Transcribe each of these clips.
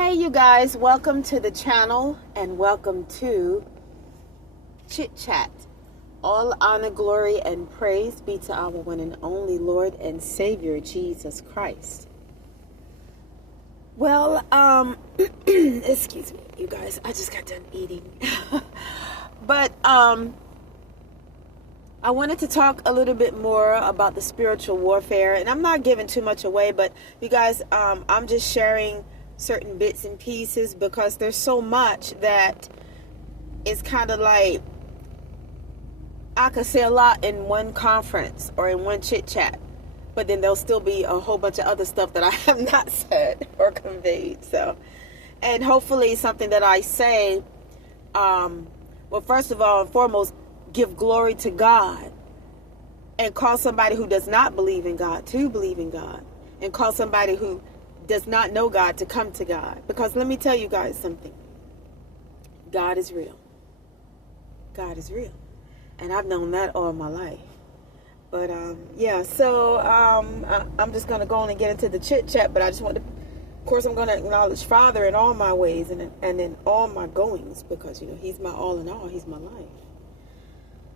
Hey you guys, welcome to the channel and welcome to Chit Chat. All honor, glory, and praise be to our one and only Lord and Savior, Jesus Christ. Well, excuse me, you guys, I just got done eating. But I wanted to talk a little bit more about the spiritual warfare, and I'm not giving too much away, but you guys, I'm just sharing certain bits and pieces because there's so much that it's kind of like I could say a lot in one conference or in one chit chat, but then there'll still be a whole bunch of other stuff that I have not said or conveyed. So, and hopefully something that I say, well, first of all and foremost, give glory to God and call somebody who does not believe in God to believe in God, and call somebody who does not know God to come to God. Because let me tell you guys something. God is real. God is real. And I've known that all my life. But yeah, so I'm just going to go on and get into the chit chat, but I just want to, of course, I'm going to acknowledge Father in all my ways and in all my goings, because, you know, He's my all in all. He's my life.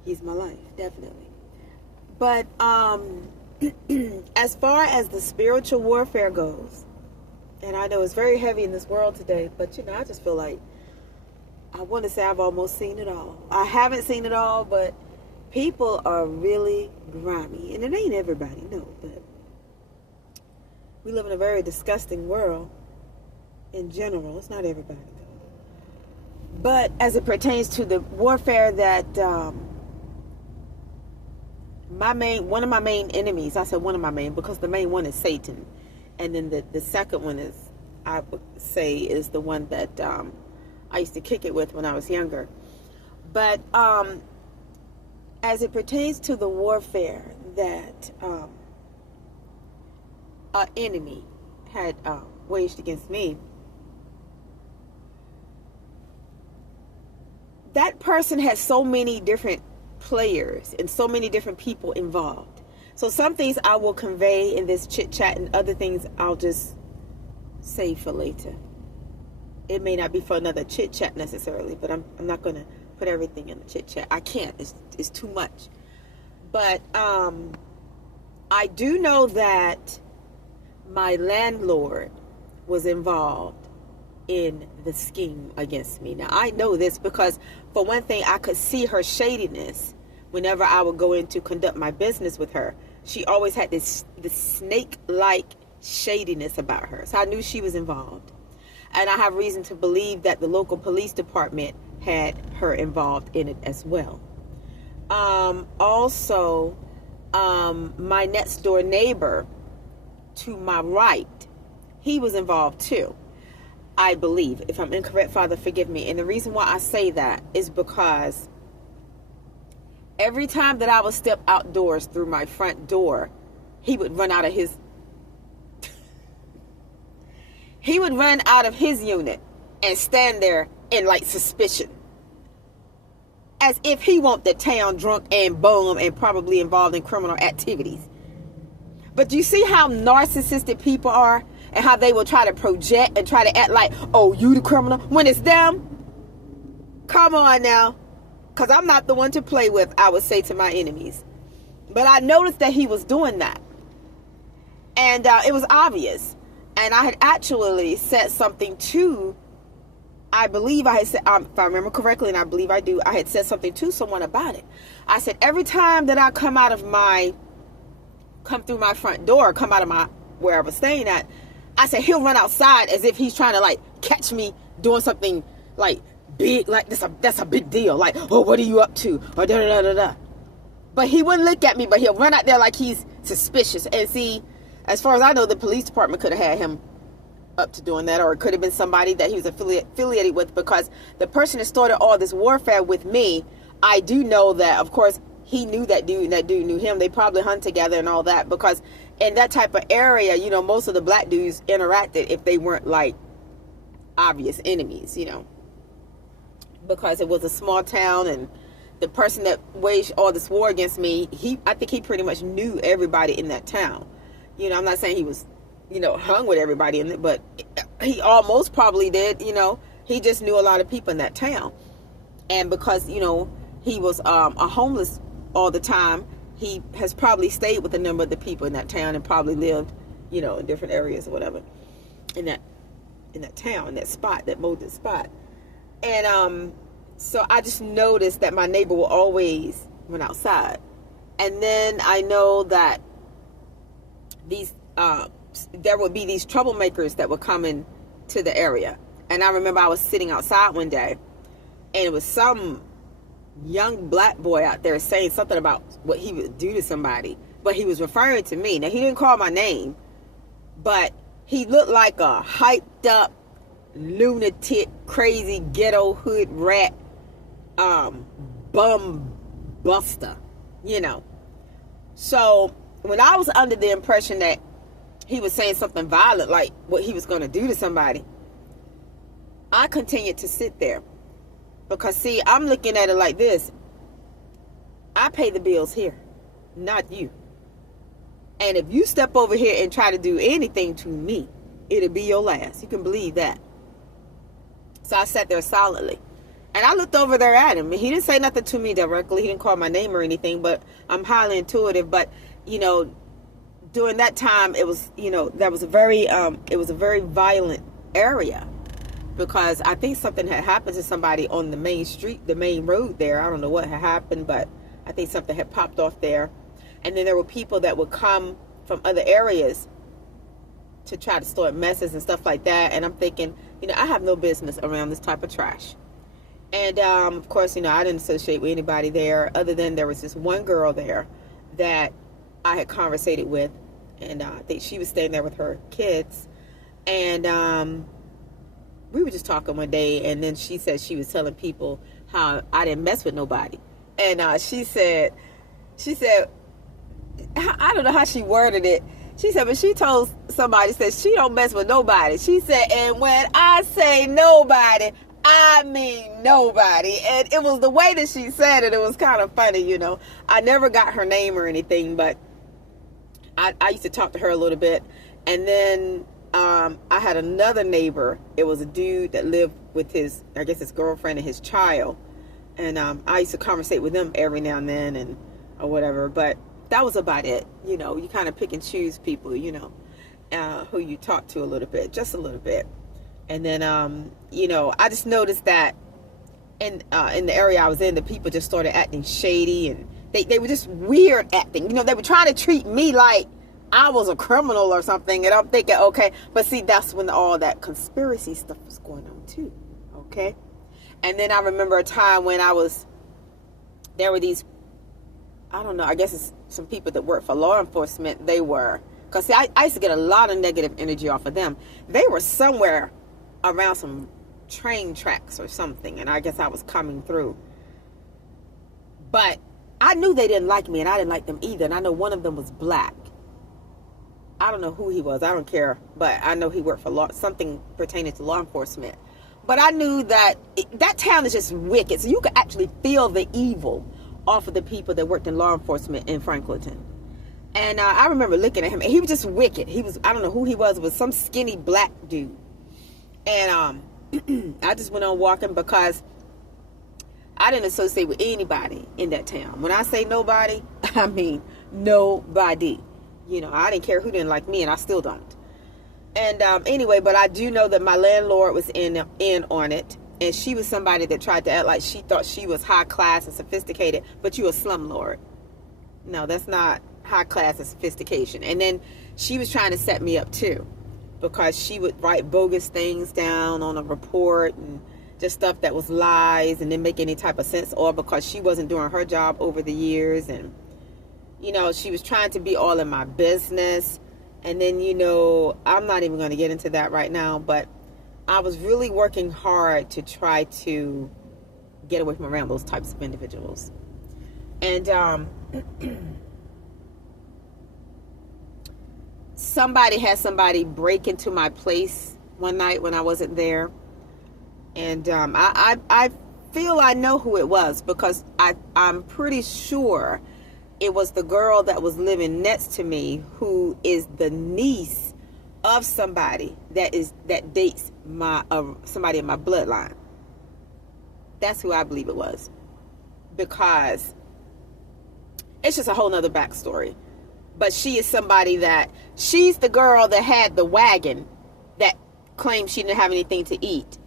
He's my life, definitely. But as far as the spiritual warfare goes, and I know it's very heavy in this world today, but, you know, I just feel like I want to say I've almost seen it all. I haven't seen it all, but people are really grimy. And it ain't everybody, no, but we live in a very disgusting world in general. It's not everybody, though. But as it pertains to the warfare that one of my main enemies, I said one of my main because the main one is Satan. And then the second one is, I would say, is the one that I used to kick it with when I was younger. But as it pertains to the warfare that an enemy had waged against me, that person has so many different players and so many different people involved. So some things I will convey in this chit chat, and other things I'll just save for later. It may not be for another chit chat necessarily, but I'm not going to put everything in the chit chat. I can't. It's too much. But I do know that my landlord was involved in the scheme against me. Now I know this because, for one thing, I could see her shadiness whenever I would go in to conduct my business with her. She always had this snake-like shadiness about her. So I knew she was involved. And I have reason to believe that the local police department had her involved in it as well. Also, my next door neighbor to my right, he was involved too, I believe. If I'm incorrect, Father, forgive me. And the reason why I say that is because every time that I would step outdoors through my front door, he would run out of his unit and stand there in like suspicion, as if he want the town drunk and bum and probably involved in criminal activities. But do you see how narcissistic people are, and how they will try to project and try to act like, oh, you the criminal, when it's them? Come on now. Because I'm not the one to play with, I would say to my enemies. But I noticed that he was doing that. And it was obvious. And I had actually said something to, I believe I had said, if I remember correctly, and I believe I do, I had said something to someone about it. I said, every time that I come through my front door, come out of where I was staying at, I said, he'll run outside as if he's trying to like catch me doing something like big, like that's a big deal. Like, oh, what are you up to? Or da da da da da. But he wouldn't look at me, but he'll run out there like he's suspicious. And see, as far as I know, the police department could have had him up to doing that, or it could have been somebody that he was affiliated with, because the person that started all this warfare with me, I do know that, of course, he knew that dude, and that dude knew him. They probably hunt together and all that, because in that type of area, you know, most of the black dudes interacted if they weren't like obvious enemies, you know, because it was a small town, and the person that waged all this war against me, I think he pretty much knew everybody in that town. You know, I'm not saying he was, you know, hung with everybody in it, but He almost probably did, he just knew a lot of people in that town. And because, he was a homeless all the time, he has probably stayed with a number of the people in that town and probably lived, in different areas or whatever in that town, in that spot, that molded spot. And so I just noticed that my neighbor will always run outside. And then I know that there would be these troublemakers that would come in to the area. And I remember I was sitting outside one day, and it was some young black boy out there saying something about what he would do to somebody, but he was referring to me. Now, he didn't call my name, but he looked like a hyped up lunatic, crazy ghetto hood rat, bum buster, So when I was under the impression that he was saying something violent, like what he was going to do to somebody, I continued to sit there. Because, see, I'm looking at it like this. I pay the bills here, not you. And if you step over here and try to do anything to me, it'll be your last. You can believe that. So I sat there silently. And I looked over there at him. And he didn't say nothing to me directly. He didn't call my name or anything. But I'm highly intuitive. But, during that time, it was, there was it was a very violent area. Because I think something had happened to somebody on the main street, the main road there. I don't know what had happened, but I think something had popped off there. And then there were people that would come from other areas to try to start messes and stuff like that. And I'm thinking, I have no business around this type of trash. And, of course, I didn't associate with anybody there other than there was this one girl there that I had conversated with. And I think she was staying there with her kids. And, we were just talking one day, and then she said she was telling people how I didn't mess with nobody. And she said, I don't know how she worded it. She said, but she told somebody, said she don't mess with nobody. She said, and when I say nobody, I mean nobody. And it was the way that she said it. It was kind of funny, I never got her name or anything, but I used to talk to her a little bit. And then I had another neighbor. It was a dude that lived with his girlfriend and his child. And I used to conversate with them every now and then or whatever. But that was about it. You kind of pick and choose people, who you talk to a little bit, just a little bit. And then, I just noticed that in the area I was in, the people just started acting shady. And they were just weird acting. They were trying to treat me like I was a criminal or something, and I'm thinking, okay, but see, that's when all that conspiracy stuff was going on too, okay? And then I remember a time when there were these, I don't know, I guess it's some people that work for law enforcement. They were, because see, I used to get a lot of negative energy off of them. They were somewhere around some train tracks or something, and I guess I was coming through. But I knew they didn't like me, and I didn't like them either, and I know one of them was black. I don't know who he was. I don't care. But I know he worked for something pertaining to law enforcement. But I knew that that town is just wicked. So you could actually feel the evil off of the people that worked in law enforcement in Franklinton. And I remember looking at him. And he was just wicked. I don't know who he was. It was some skinny black dude. And I just went on walking because I didn't associate with anybody in that town. When I say nobody, I mean nobody. I didn't care who didn't like me, and I still don't. And anyway, but I do know that my landlord was in on it, and she was somebody that tried to act like she thought she was high class and sophisticated, but you a slumlord. No, that's not high class and sophistication. And then she was trying to set me up too, because she would write bogus things down on a report and just stuff that was lies and didn't make any type of sense, or because she wasn't doing her job over the years. And she was trying to be all in my business. And then, I'm not even going to get into that right now, but I was really working hard to try to get away from around those types of individuals. And somebody had somebody break into my place one night when I wasn't there. And I feel I know who it was, because I'm pretty sure it was the girl that was living next to me, who is the niece of somebody that dates my somebody in my bloodline. That's who I believe it was, because it's just a whole nother backstory. But she is somebody that, she's the girl that had the wagon that claimed she didn't have anything to eat.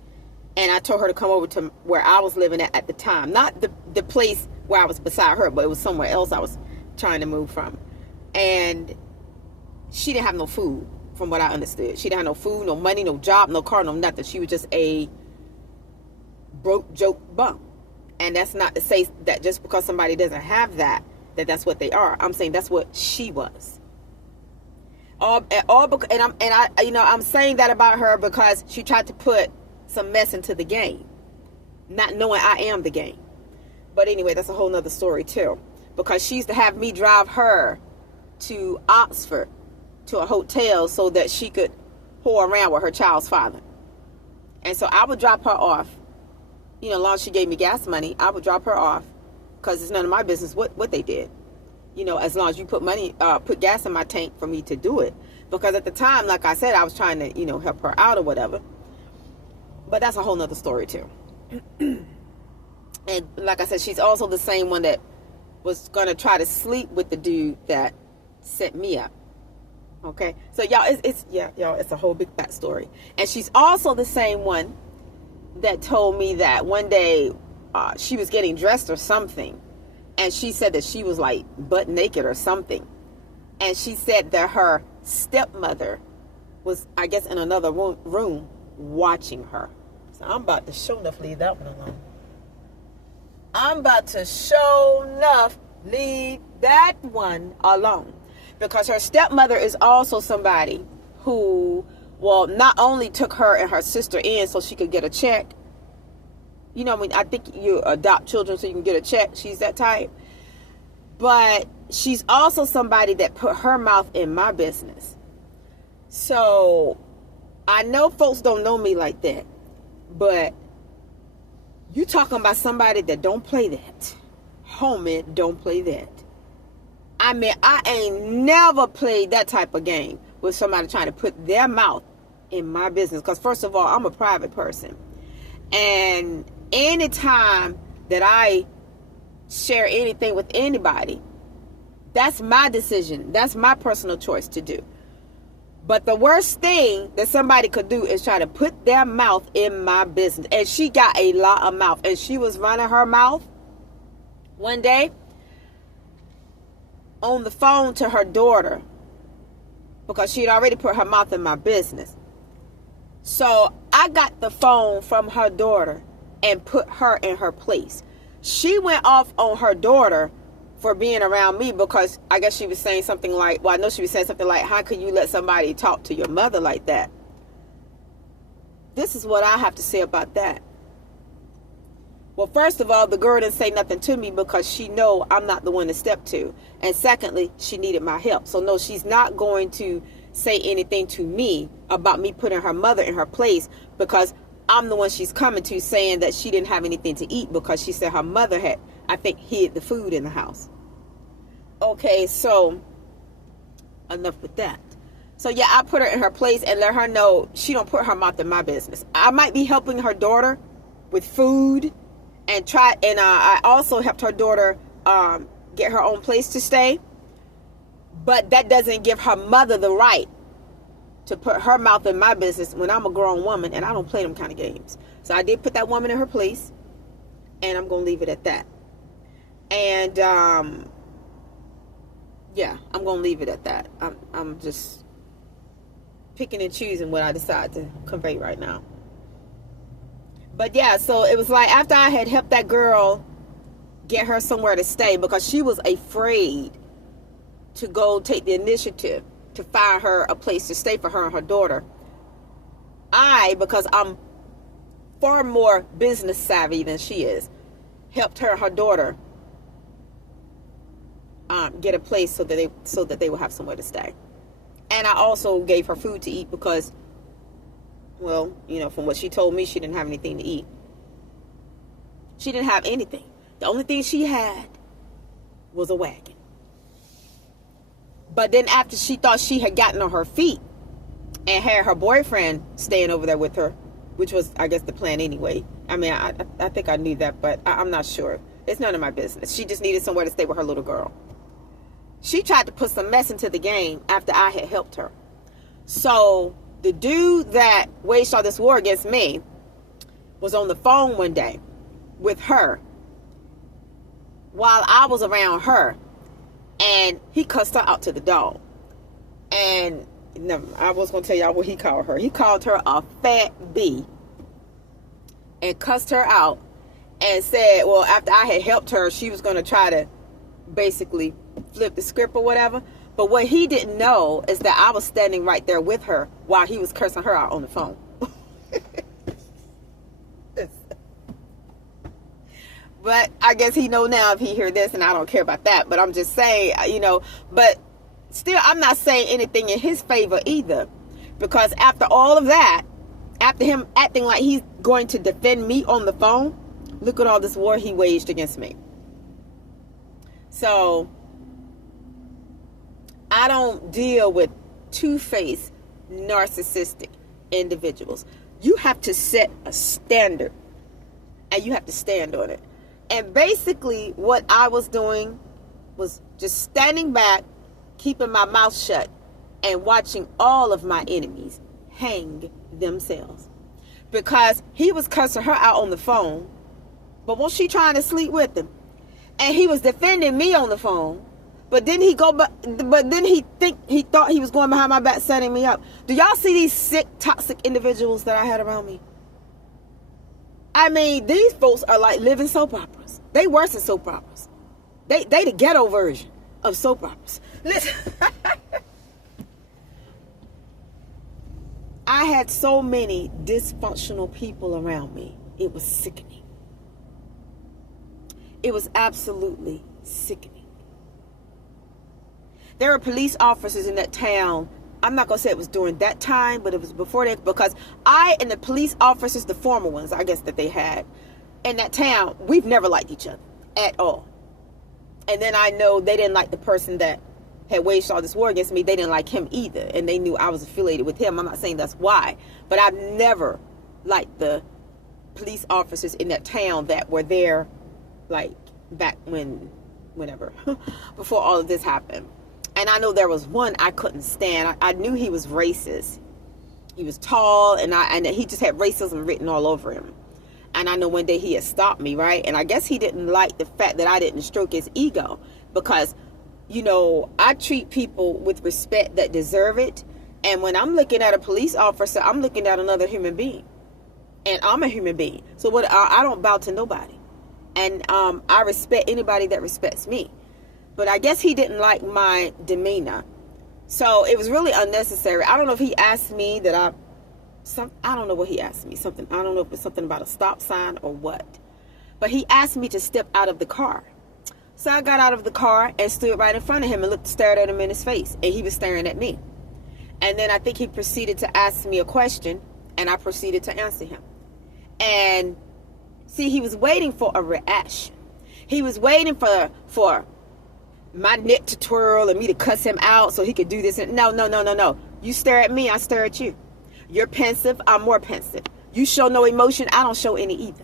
And I told her to come over to where I was living at the time. Not the place where I was beside her, but it was somewhere else I was trying to move from. And she didn't have no food, from what I understood. She didn't have no food, no money, no job, no car, no nothing. She was just a broke joke bum. And that's not to say that just because somebody doesn't have that's what they are. I'm saying that's what she was. I'm saying that about her because she tried to put some mess into the game, not knowing I am the game. But anyway, that's a whole nother story too, because she used to have me drive her to Oxford to a hotel so that she could whore around with her child's father. And so I would drop her off, as long as she gave me gas money. I would drop her off, because it's none of my business what they did. As long as you put gas in my tank for me to do it. Because at the time, like I said, I was trying to, help her out or whatever. But that's a whole nother story too. And like I said, she's also the same one that was going to try to sleep with the dude that set me up. Okay? So y'all, it's a whole big fat story. And she's also the same one that told me that one day she was getting dressed or something. And she said that she was like butt naked or something. And she said that her stepmother was, I guess, in another room watching her. So I'm about to show enough leave that one alone. I'm about to show enough leave that one alone. Because her stepmother is also somebody who, not only took her and her sister in so she could get a check. I think you adopt children so you can get a check. She's that type. But she's also somebody that put her mouth in my business. So I know folks don't know me like that. But you talking about somebody that don't play that. Homie, don't play that. I mean, I ain't never played that type of game with somebody trying to put their mouth in my business. Because first of all, I'm a private person. And anytime that I share anything with anybody, that's my decision. That's my personal choice to do. But the worst thing that somebody could do is try to put their mouth in my business. And she got a lot of mouth. And she was running her mouth one day on the phone to her daughter, because she had already put her mouth in my business. So I got the phone from her daughter and put her in her place. She went off on her daughter for being around me, because I guess she was saying something like, I know she was saying something like, how could you let somebody talk to your mother like that? This is what I have to say about that. Well, first of all, the girl didn't say nothing to me because she know I'm not the one to step to. And secondly, she needed my help. So no, she's not going to say anything to me about me putting her mother in her place, because I'm the one she's coming to saying that she didn't have anything to eat because she said her mother had, I think, hid the food in the house. Okay, so enough with that. So yeah, I put her in her place and let her know she don't put her mouth in my business. I might be helping her daughter with food and I also helped her daughter get her own place to stay. But that doesn't give her mother the right to put her mouth in my business when I'm a grown woman and I don't play them kind of games. So I did put that woman in her place, and I'm going to leave it at that. And yeah, I'm going to leave it at that. I'm just picking and choosing what I decide to convey right now. But yeah, so it was like after I had helped that girl get her somewhere to stay, because she was afraid to go take the initiative to find her a place to stay for her and her daughter. Because I'm far more business savvy than she is, helped her and her daughter get a place so that they will have somewhere to stay. And I also gave her food to eat because, well, from what she told me, she didn't have anything to eat. She didn't have anything. The only thing she had was a wagon. But then after she thought she had gotten on her feet, and had her boyfriend staying over there with her, which was, I guess, the plan anyway. I mean, I think I knew that, but I'm not sure. It's none of my business. She just needed somewhere to stay with her little girl. She tried to put some mess into the game after I had helped her. So the dude that waged all this war against me was on the phone one day with her while I was around her, and he cussed her out to the dog. And I was going to tell y'all what he called her. He called her a fat bee and cussed her out and said, well, after I had helped her, she was going to try to basically flip the script or whatever. But what he didn't know is that I was standing right there with her while he was cursing her out on the phone. But I guess he know now if he hear this, and I don't care about that. But I'm just saying, but still, I'm not saying anything in his favor either. Because after all of that, after him acting like he's going to defend me on the phone, look at all this war he waged against me. So I don't deal with two-faced, narcissistic individuals. You have to set a standard, and you have to stand on it. And basically what I was doing was just standing back, keeping my mouth shut, and watching all of my enemies hang themselves. Because he was cursing her out on the phone, but was she trying to sleep with him? And he was defending me on the phone, but then he thought he was going behind my back, setting me up. Do y'all see these sick, toxic individuals that I had around me? I mean, these folks are like living soap operas. They worse than soap operas. They the ghetto version of soap operas. Listen. I had so many dysfunctional people around me. It was sickening. It was absolutely sickening. There were police officers in that town. I'm not going to say it was during that time, but it was before that, because I and the police officers, the former ones, I guess, that they had in that town, we've never liked each other at all. And then I know they didn't like the person that had waged all this war against me. They didn't like him either, and they knew I was affiliated with him. I'm not saying that's why, but I've never liked the police officers in that town that were there, like, back whenever, before all of this happened. And I know there was one I couldn't stand. I knew he was racist. He was tall, and he just had racism written all over him. And I know one day he had stopped me, right? And I guess he didn't like the fact that I didn't stroke his ego, because, I treat people with respect that deserve it. And when I'm looking at a police officer, I'm looking at another human being. And I'm a human being. So I don't bow to nobody. And I respect anybody that respects me. But I guess he didn't like my demeanor. So it was really unnecessary. I don't know if he asked me I don't know what he asked me. I don't know if it's something about a stop sign or what. But he asked me to step out of the car. So I got out of the car and stood right in front of him and stared at him in his face. And he was staring at me. And then I think he proceeded to ask me a question, and I proceeded to answer him. And see, he was waiting for a reaction. He was waiting for my neck to twirl and me to cuss him out so he could do this. No. You stare at me, I stare at you. You're pensive, I'm more pensive. You show no emotion, I don't show any either.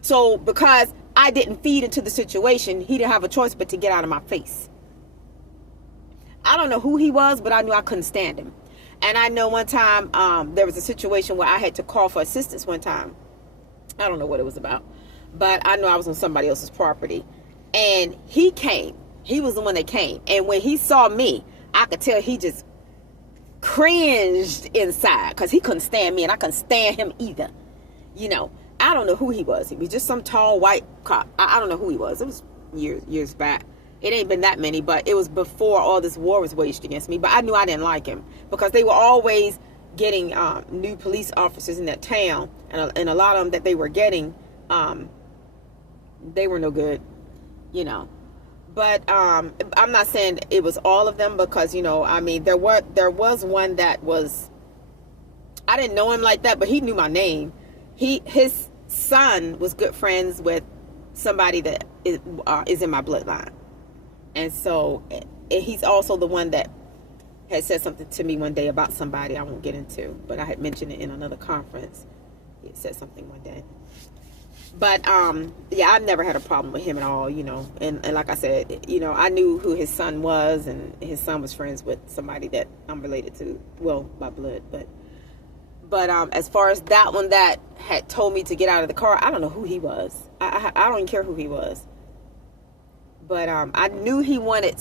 So because I didn't feed into the situation, he didn't have a choice but to get out of my face. I don't know who he was, but I knew I couldn't stand him. And I know one time there was a situation where I had to call for assistance one time. I don't know what it was about, but I know I was on somebody else's property. And he came. He was the one that came. And when he saw me, I could tell he just cringed inside, because he couldn't stand me and I couldn't stand him either. I don't know who he was. He was just some tall white cop. I don't know who he was. It was years back. It ain't been that many, but it was before all this war was waged against me. But I knew I didn't like him, because they were always getting new police officers in that town. And a lot of them that they were getting, they were no good, But I'm not saying it was all of them, because, there was one that was, I didn't know him like that, but he knew my name. His son was good friends with somebody that is in my bloodline. And so he's also the one that had said something to me one day about somebody I won't get into, but I had mentioned it in another conference. He had said something one day. But, yeah, I've never had a problem with him at all, you know. And like I said, you know, I knew who his son was, and his son was friends with somebody that I'm related to, well, by blood. But as far as that one that had told me to get out of the car, I don't know who he was. I don't even care who he was. But I knew he wanted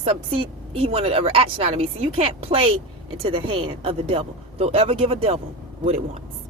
he wanted a reaction out of me. So you can't play into the hand of the devil. Don't ever give a devil what it wants.